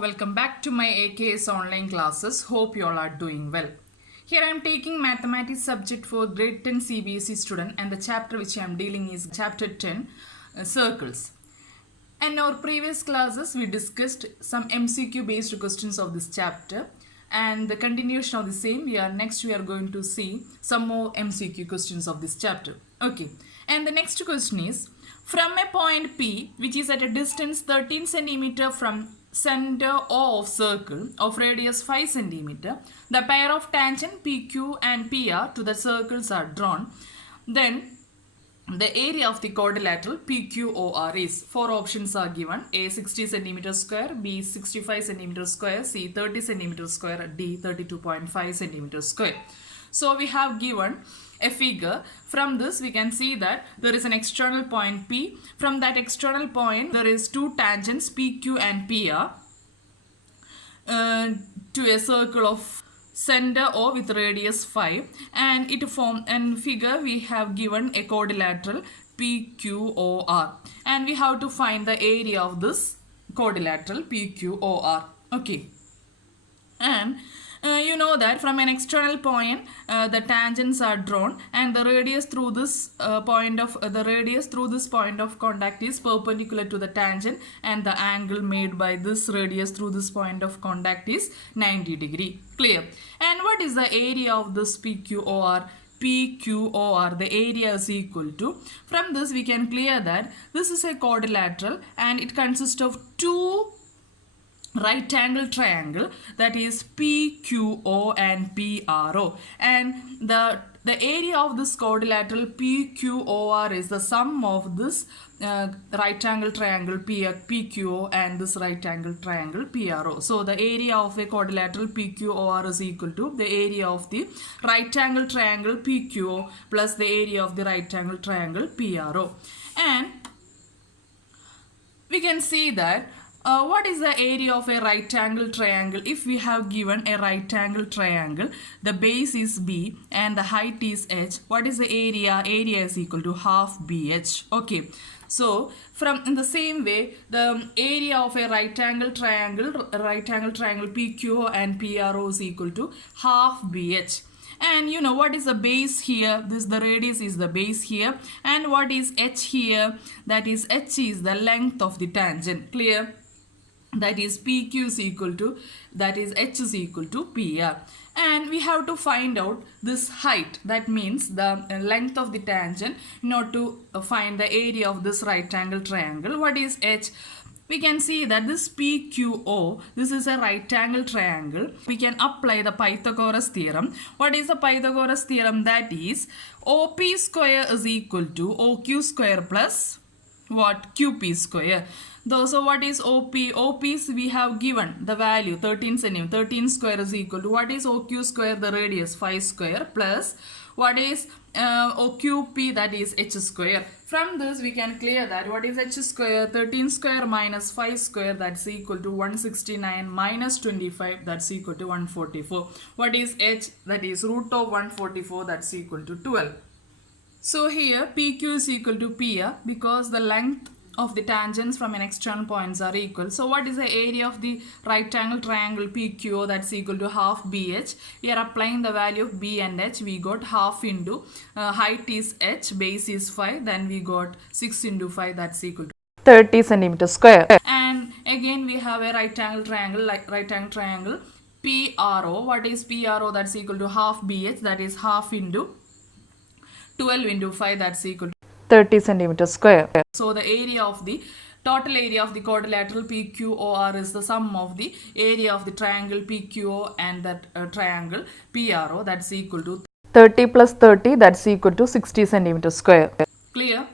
welcome back to my AKS online classes. Hope you all are doing well. Here I am taking mathematics subject for grade 10 CBSE student, and the chapter which I am dealing is chapter 10, circles. And in our previous classes we discussed some MCQ based questions of this chapter, and the continuation of the same we are going to see some more MCQ questions of this chapter. Okay, and the next question is, from a point P which is at a distance 13 cm from center O of circle of radius 5 cm, the pair of tangent PQ and PR to the circles are drawn, then the area of the quadrilateral PQOR is, four options are given: A 60 cm square, B 65 cm square, C 30 cm square, D 32.5 cm square. So we have given a figure. From this we can see that there is an external point P. From that external point there is two tangents PQ and PR to a circle of center O with radius 5, and it form and figure we have given a quadrilateral PQOR, and we have to find the area of this quadrilateral PQOR. Okay, and you know that from an external point the tangents are drawn, and the radius through this point of contact is perpendicular to the tangent, and the angle made by this radius through this point of contact is 90 degree. Clear? And what is the area of this PQOR? PQOR, the area is equal to, from this we can clear that this is a quadrilateral and it consists of two right angle triangle, that is PQO and PRO, and the area of this quadrilateral PQOR is the sum of this right angle triangle PQO and this right angle triangle PRO. So the area of a quadrilateral PQOR is equal to the area of the right angle triangle PQO plus the area of the right angle triangle PRO. And we can see that what is the area of a right angle triangle? If we have given a right angle triangle, the base is B and the height is H, what is the area? Area is equal to half BH. Okay, so from in the same way, the area of a right angle triangle PQO and PRO is equal to half BH. And you know what is the base here? The radius is the base here, and what is H here? That is, H is the length of the tangent. Clear? That is PQ is equal to, that is H is equal to PR. And we have to find out this height, that means the length of the tangent, in order to find the area of this right angle triangle. What is H? We can see that this PQO, this is a right angle triangle. We can apply the Pythagoras theorem. What is the Pythagoras theorem? That is, OP square is equal to OQ square plus what? QP square. So what is OP? OP is, we have given the value 13 cm. 13 square is equal to, what is OQ square? The radius 5 square plus what is OQP? That is H square. From this we can clear that what is H square? 13 square minus 5 square, that's equal to 169 minus 25, that's equal to 144. What is H? That is root of 144, that's equal to 12. So here PQ is equal to PR because the length of the tangents from an external points are equal. So what is the area of the right angle triangle PQO? That's equal to half BH. We are applying the value of B and H. We got half into height is H, base is 5, then we got 6 into 5, that's equal to 30 cm square. And again we have a right angle triangle, like right angle triangle PRO. What is PRO? That's equal to half BH, that is half into 12 into 5, that's equal to 30 cm square. So the area of the total area of the quadrilateral PQOR is the sum of the area of the triangle PQO and that triangle PRO, that's equal to 30 plus 30, that's equal to 60 cm square. Clear?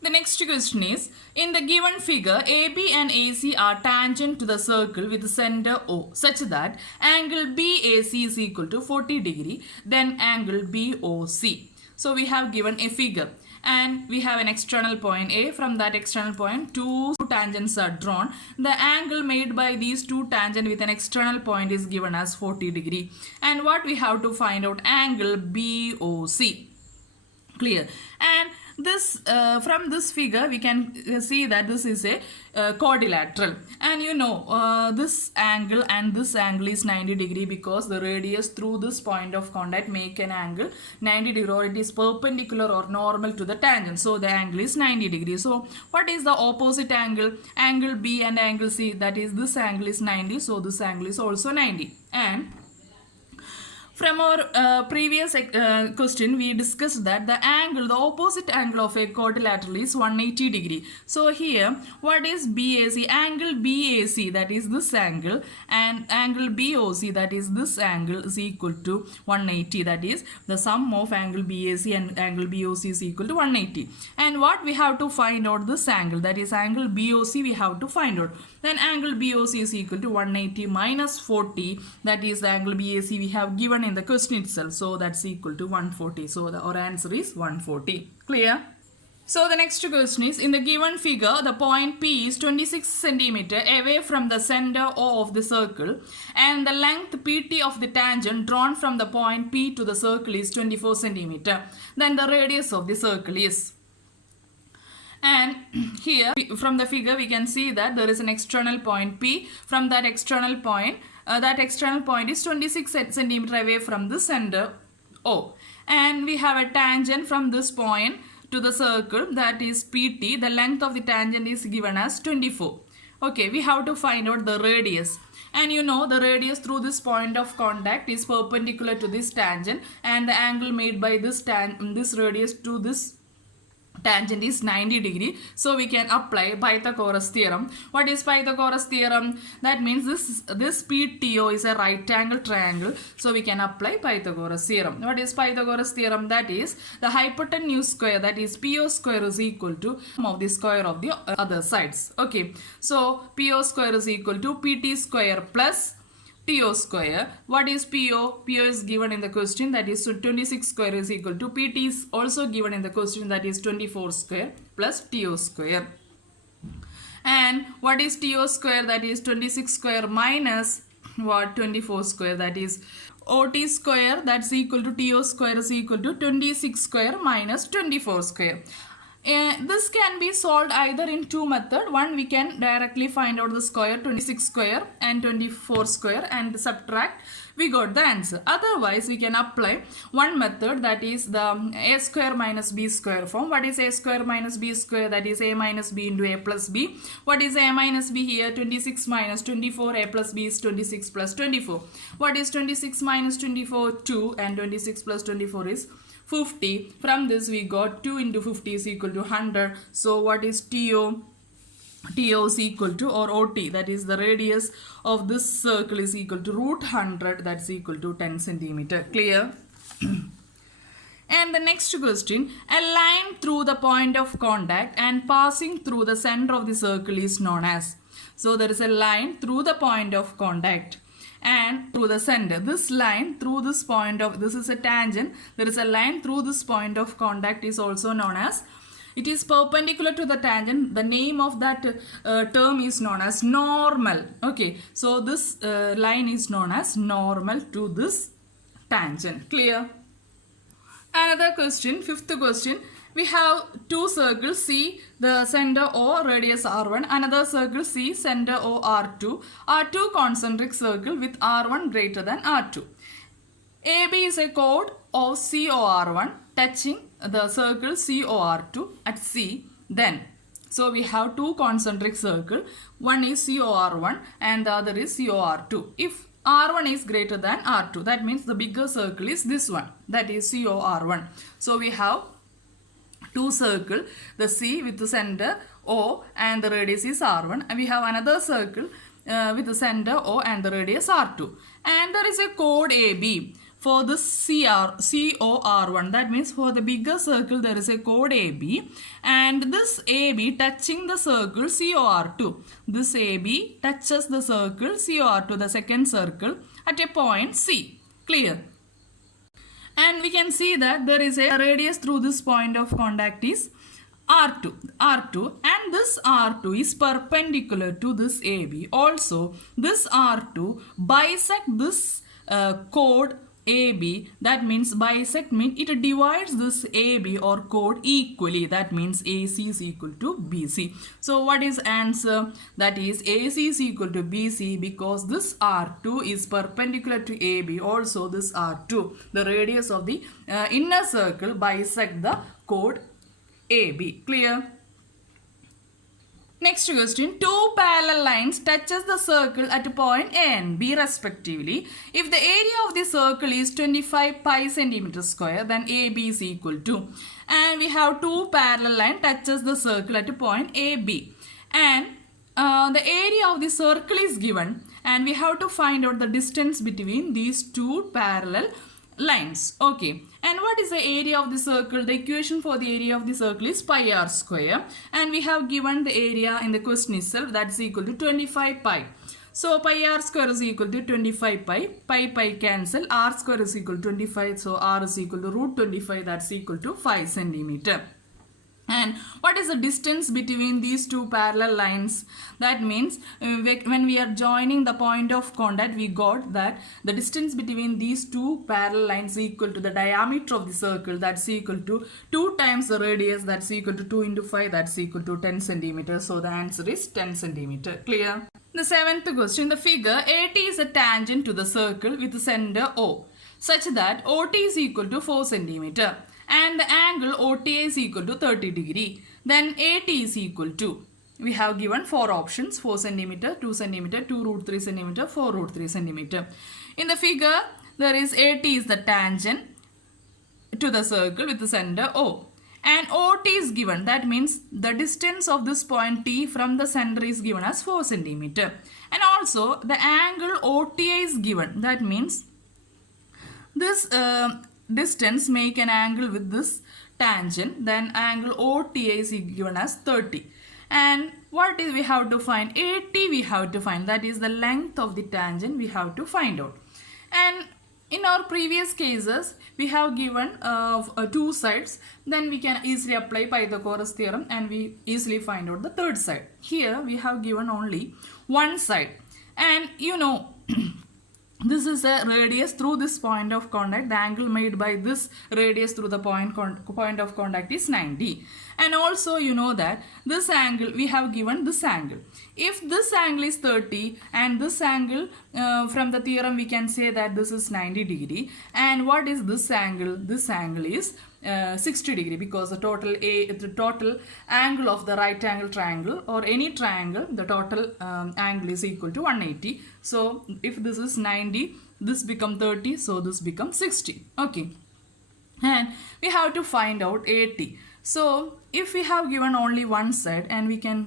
The next question is, in the given figure, AB and AC are tangent to the circle with the center O such that angle BAC is equal to 40 degree, then angle BOC. So we have given a figure and we have an external point A. From that external point, two tangents are drawn. The angle made by these two tangents with an external point is given as 40 degree. And what we have to find out? Angle BOC. Clear? And This from this figure we can see that this is a quadrilateral, and you know this angle and this angle is 90 degree because the radius through this point of contact make an angle 90 degree, or it is perpendicular or normal to the tangent, so the angle is 90 degree. So what is the opposite angle? Angle B and angle C, that is this angle is 90, so this angle is also 90. And from our previous question, we discussed that the angle, the opposite angle of a quadrilateral is 180 degree. So here, what is BAC? Angle BAC, that is this angle, and angle BOC, that is this angle, is equal to 180. That is the sum of angle BAC and angle BOC is equal to 180. And what we have to find out? This angle, that is angle BOC, we have to find out. Then angle BOC is equal to 180 minus 40, that is the angle BAC we have given in the question itself, so that's equal to 140. So our answer is 140. Clear? So the next question is, in the given figure, the point P is 26 centimeter away from the center O of the circle, and the length PT of the tangent drawn from the point P to the circle is 24 centimeter. Then the radius of the circle is. And here from the figure we can see that there is an external point P. From that external point is 26 centimeter away from the center O, and we have a tangent from this point to the circle, that is PT. The length of the tangent is given as 24. Okay, we have to find out the radius. And you know the radius through this point of contact is perpendicular to this tangent, and the angle made by this radius to this tangent is 90 degree. So we can apply Pythagoras theorem. What is Pythagoras theorem? That means this PTO is a right angle triangle, so we can apply Pythagoras theorem. What is Pythagoras theorem? That is the hypotenuse square, that is PO square, is equal to of the square of the other sides. Okay, so PO square is equal to PT square plus TO square. What is PO? PO is given in the question, that is 26 square is equal to PT is also given in the question, that is 24 square plus TO square. And what is TO square? That is 26 square minus what? 24 square, that is OT square, that's equal to TO square is equal to 26 square minus 24 square. This can be solved either in two methods. One, we can directly find out the square, 26 square and 24 square, and subtract, we got the answer. Otherwise, we can apply one method, that is the a square minus b square form. What is a square minus b square? That is a minus b into a plus b. What is a minus b here? 26 minus 24, a plus b is 26 plus 24. What is 26 minus 24? 2, and 26 plus 24 is 50. From this we got 2 into 50 is equal to 100. So what is TO? TO is equal to, or OT, that is the radius of this circle, is equal to root 100, that's equal to 10 centimeter. Clear? And the next question, a line through the point of contact and passing through the center of the circle is known as. So there is a line through the point of contact and through the center. This line through this point of, this is a tangent, there is a line through this point of contact is also known as, it is perpendicular to the tangent. The name of that term is known as normal. Okay, so this line is known as normal to this tangent. Clear? Another question, fifth question. We have two circles, C, the center O, radius R1. Another circle, C, center O, R2. Are two concentric circle with R1 greater than R2. AB is a chord of COR1 touching the circle COR2 at C. Then, so we have two concentric circle. One is COR1 and the other is COR2. If R1 is greater than R2, that means the bigger circle is this one, that is COR1. So we have two circle, the C with the center O and the radius is R1, and we have another circle with the center O and the radius R2, and there is a chord AB for this COR1. That means for the bigger circle there is a chord AB, and this AB touching the circle COR2. This AB touches the circle COR2, the second circle, at a point C. Clear? And we can see that there is a radius through this point of contact is R2, and this R2 is perpendicular to this AB. Also, this R2 bisect this chord AB, that means bisect means it divides this AB or chord equally. That means AC is equal to BC. So what is answer? That is AC is equal to BC because this R2 is perpendicular to AB. Also this R2, the radius of the inner circle, bisect the chord AB. Clear? Next question, two parallel lines touches the circle at point A and B respectively. If the area of the circle is 25 pi centimeter square, then AB is equal to, and we have two parallel line touches the circle at point AB, and the area of the circle is given, and we have to find out the distance between these two parallel lines. Okay, and what is the area of the circle? The equation for the area of the circle is pi r square, and we have given the area in the question itself, that is equal to 25 pi. So pi r square is equal to 25 pi. Pi cancel, r square is equal to 25, so r is equal to root 25, that's equal to 5 centimeter. And what is the distance between these two parallel lines? That means when we are joining the point of contact, we got that the distance between these two parallel lines is equal to the diameter of the circle, that's equal to 2 times the radius, that's equal to 2 into 5, that's equal to 10 centimeters. So the answer is 10 centimeter. Clear? The seventh question, in the figure, AT is a tangent to the circle with the center O, such that OT is equal to 4 centimeter. And the angle OTA is equal to 30 degree. Then AT is equal to, we have given 4 options, 4 centimeter, 2 centimeter, 2 root 3 centimeter, 4 root 3 centimeter. In the figure, there is AT is the tangent to the circle with the center O. And OT is given, that means the distance of this point T from the center is given as 4 centimeter. And also the angle OTA is given, that means this distance make an angle with this tangent, then angle OTA is given as 30. And what is we have to find? AT we have to find, that is the length of the tangent we have to find out. And in our previous cases we have given two sides, then we can easily apply Pythagoras theorem and we easily find out the third side. Here we have given only one side, and you know this is a radius through this point of contact. The angle made by this radius through the point of contact is 90. And also you know that this angle, we have given this angle. If this angle is 30 and this angle, from the theorem we can say that this is 90 degree. And what is this angle? This angle is 60 degree, because the total angle of the right angle triangle or any triangle, the total angle is equal to 180. So if this is 90, this become 30, so this becomes 60. Okay, and we have to find out AT. So if we have given only one side, and we can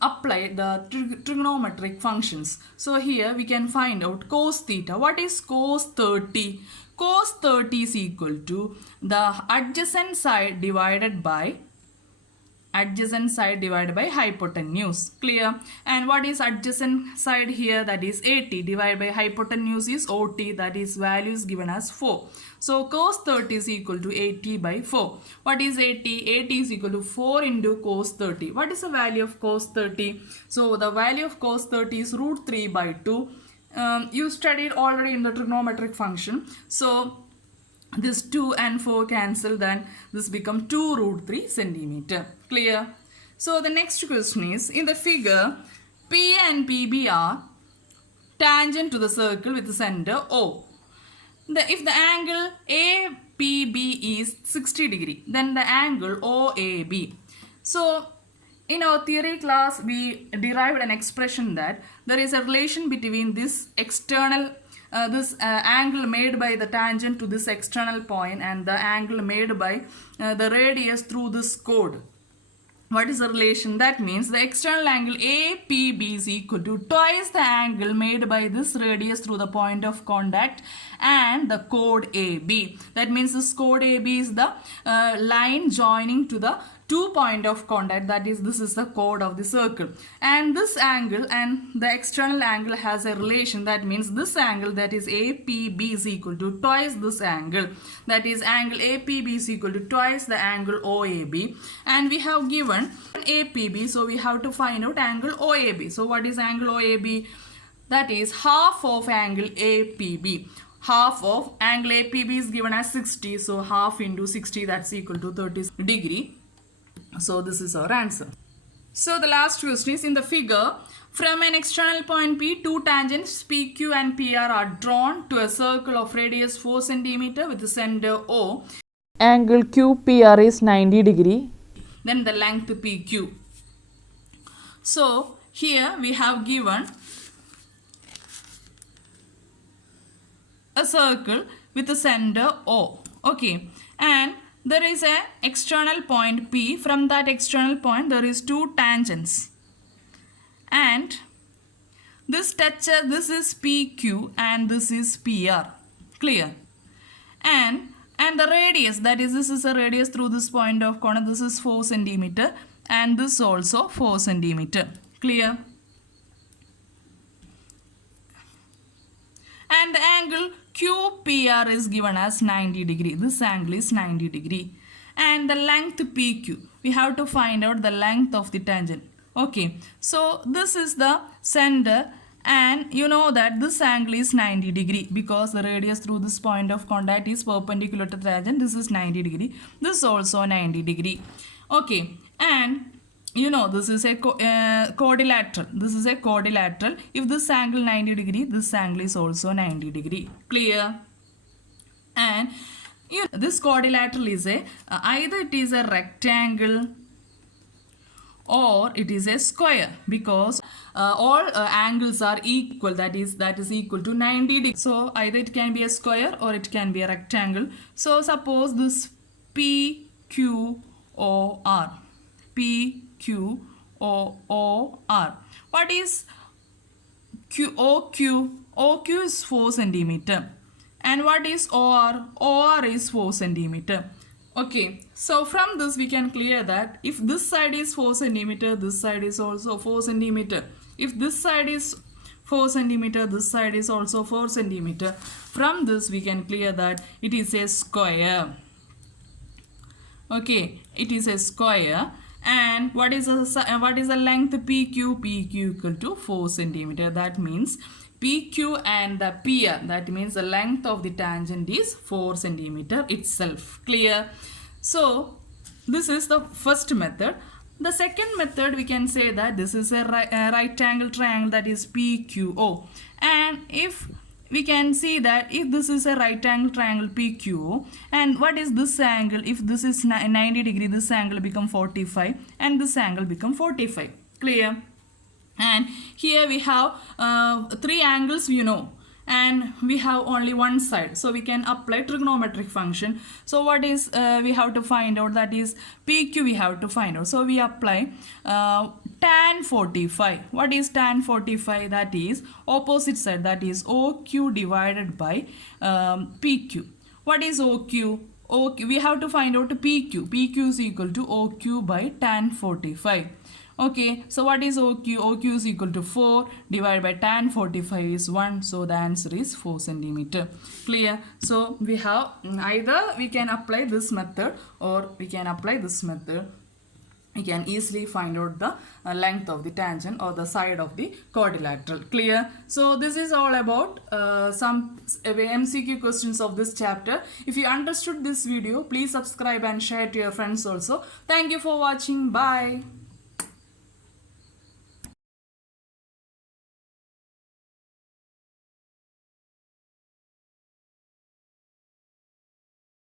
apply the trigonometric functions. So here we can find out cos theta. What is cos 30? Cos 30 is equal to the adjacent side divided by hypotenuse. Clear? And what is adjacent side here? That is AT divided by hypotenuse is OT, that is value is given as 4. So cos 30 is equal to 80 by 4. What is 80? 80 is equal to 4 into cos 30. What is the value of cos 30? So the value of cos 30 is root 3 by 2. You studied already in the trigonometric function. So this 2 and 4 cancel, then this become 2 root 3 centimeter. Clear? So the next question is, in the figure, P and PB are tangent to the circle with the center O. If the angle APB is 60 degree, then the angle OAB. So in our theory class, we derived an expression that there is a relation between this external angle made by the tangent to this external point and the angle made by the radius through this chord. What is the relation? That means the external angle APB is equal to twice the angle made by this radius through the point of contact and the chord AB. That means this chord AB is the line joining to the 2 point of contact, that is, this is the chord of the circle, and this angle and the external angle has a relation. That means this angle, that is APB, is equal to twice this angle, that is angle APB is equal to twice the angle OAB, and we have given APB, so we have to find out angle OAB. So what is angle OAB? That is half of angle APB. half of angle APB is given as 60. So half into 60, that's equal to 30 degree. So this is our answer. So the last question is in the figure. From an external point P, two tangents PQ and PR are drawn to a circle of radius 4 cm with the center O. Angle QPR is 90 degree. Then the length PQ. So here we have given a circle with the center O. Okay. And there is an external point P. From that external point there is two tangents. And this is PQ and this is PR. Clear? And the radius, that is, this is a radius through this point of corner. This is 4 cm and this also 4 cm. Clear? And the angle QPR is given as 90 degree. This angle is 90 degree. And the length PQ, we have to find out the length of the tangent. Okay, so this is the center and you know that this angle is 90 degree because the radius through this point of contact is perpendicular to the tangent. This is 90 degree. This is also 90 degree. Okay, and you know this is a quadrilateral. This is a quadrilateral. If this angle 90 degree, this angle is also 90 degree. Clear? And you know, this quadrilateral is a either it is a rectangle or it is a square because all angles are equal, that is equal to 90 degrees. So either it can be a square or it can be a rectangle. So suppose this PQOR. What is OQ? OQ is 4 cm. And what is OR? OR is 4 cm. Okay, so from this we can clear that if this side is 4 cm, this side is also 4 cm. If this side is 4 cm, this side is also 4 cm. From this we can clear that it is a square. Okay, it is a square. And what is the length PQ? PQ equal to 4 cm. That means PQ and the PR, that means the length of the tangent is 4 cm itself. Clear? So this is the first method. The second method, we can say that this is a right angle triangle, that is PQO. And if we can see that if this is a right angle triangle PQO, and what is this angle? If this is 90 degree, this angle become 45 and this angle become 45. Clear? And here we have three angles, you know, and we have only one side, so we can apply trigonometric function. So what is we have to find out? That is PQ we have to find out. So we apply tan 45. What is tan 45? That is opposite side, that is OQ divided by PQ. What is OQ? OQ we have to find out PQ. PQ is equal to OQ by tan 45. Okay, so what is OQ? OQ is equal to 4 divided by tan 45 is 1. So the answer is 4 cm. Clear? So we have either we can apply this method or we can apply this method. We can easily find out the length of the tangent or the side of the quadrilateral. Clear? So this is all about some MCQ questions of this chapter. If you understood this video, please subscribe and share to your friends also. Thank you for watching. Bye.